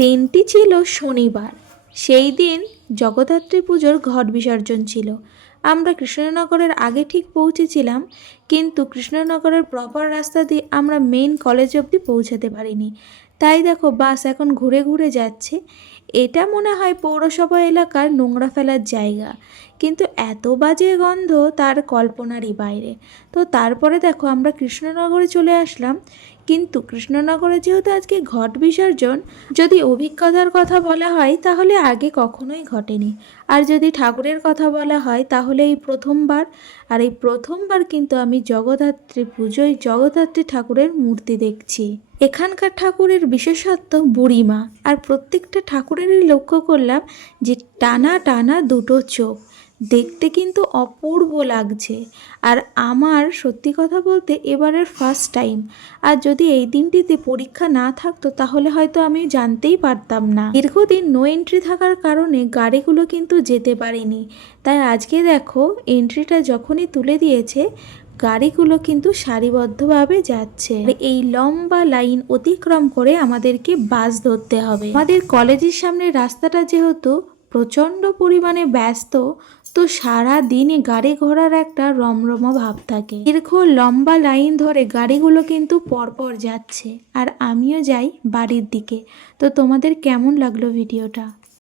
দিনটি ছিল শনিবার। সেই দিন জগদ্ধাত্রী পুজোর ঘট বিসর্জন ছিল। আমরা কৃষ্ণনগরের আগে ঠিক পৌঁছেছিলাম, কিন্তু কৃষ্ণনগরের প্রপার রাস্তা দিয়ে আমরা মেইন কলেজ অবধি পৌঁছাতে পারিনি। তাই দেখো বাস এখন ঘুরে ঘুরে যাচ্ছে। এটা মনে হয় পৌরসভা এলাকার নোংরা ফেলার জায়গা, কিন্তু এত বাজে গন্ধ তার কল্পনারই বাইরে। তো তারপরে দেখো আমরা কৃষ্ণনগরে চলে আসলাম। কিন্তু কৃষ্ণনগরে যেহেতু আজকে ঘট বিসর্জন, যদি অভিজ্ঞতার কথা বলা হয় তাহলে আগে কখনোই ঘটেনি। আর যদি ঠাকুরের কথা বলা হয় তাহলে এই প্রথমবার। আর এই প্রথমবার কিন্তু আমি জগদ্ধাত্রী পুজোয় জগদ্ধাত্রী ঠাকুরের মূর্তি দেখছি। এখানকার ঠাকুরের বিশেষত্ব বুড়িমা। আর প্রত্যেকটা ঠাকুরেরই লক্ষ্য করলাম যে টানা টানা দুটো চোখ, দেখতে কিন্তু অপূর্ব লাগছে। আর আমার সত্যি কথা বলতে এবারের ফার্স্ট টাইম। আর যদি এই দিনটিতে পরীক্ষা না থাকতো তাহলে হয়তো আমি জানতেই পারতাম না। দীর্ঘদিন নো এন্ট্রি থাকার কারণে গাড়িগুলো কিন্তু যেতে পারেনি। তাই আজকে দেখো এন্ট্রিটা যখনই তুলে দিয়েছে, গাড়িগুলো কিন্তু সারিবদ্ধভাবে যাচ্ছে। এই লম্বা লাইন অতিক্রম করে আমাদেরকে বাস ধরতে হবে। আমাদের কলেজের সামনে রাস্তাটা যেহেতু প্রচণ্ড পরিমাণে ব্যস্ত, তো সারা দিনে গাড়ি ঘোড়ার একটা রমরমা ভাব থাকে। দীর্ঘ লম্বা লাইন ধরে গাড়িগুলো কিন্তু পরপর যাচ্ছে, আর আমিও যাই বাড়ির দিকে। তো তোমাদের কেমন লাগলো ভিডিওটা?